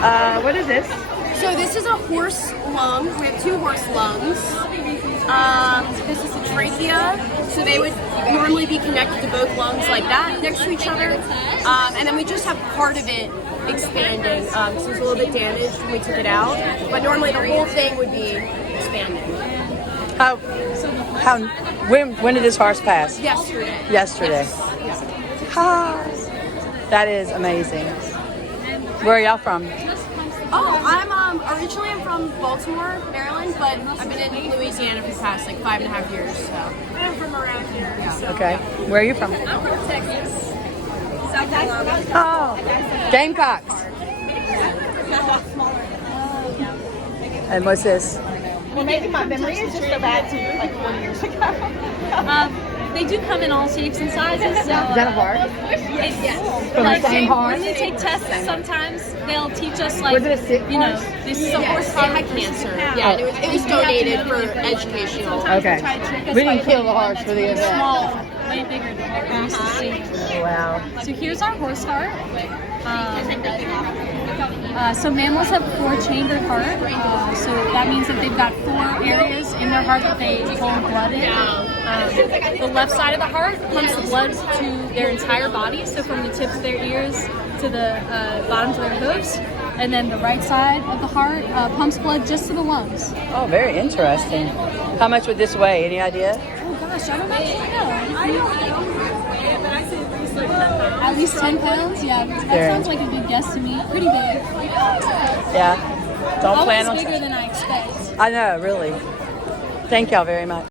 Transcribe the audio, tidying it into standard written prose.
What is this? So this is a horse lung. We have 2 horse lungs. This is a trachea. So they would normally be connected to both lungs like that next to each other. And then we just have part of it expanding. So it's a little bit damaged when we took it out. But normally the whole thing would be expanding. When did this horse pass? Yesterday. Yesterday. Yes. Ha! That is amazing. Where are y'all from? Oh, I'm originally I'm from Baltimore, Maryland, but I've been in Louisiana for the past like 5.5 years. So I'm from around here. Yeah. So, Okay. Where are you from? I'm from Texas. South Carolina. Oh, Gamecocks. And what's this? Well, maybe my memory is just so bad to like 40 years ago. They do come in all shapes and sizes. So, Is that a heart? Yes. From the same heart? When they take tests, sometimes they'll teach us like, Was it a sick horse? this is a horse It heart. had cancer. Yeah, and it was donated for educational. Okay. We didn't kill the horse for the event. Small, way bigger than what we used to see. Wow. So here's our horse heart. So mammals have 4-chambered heart. So that means that they've got 4 areas in their heart that they hold blood in. The left side of the heart pumps the blood to their entire body, so from the tips of their ears to the bottoms of their hooves. And then the right side of the heart pumps blood just to the lungs. Oh, very interesting. How much would this weigh? Any idea? Oh gosh, I don't actually know. At least 10 pounds? Yeah, that sounds like a good guess to me. Pretty big. Yeah. Don't plan Always on. bigger than I expect. I know, really. Thank y'all very much.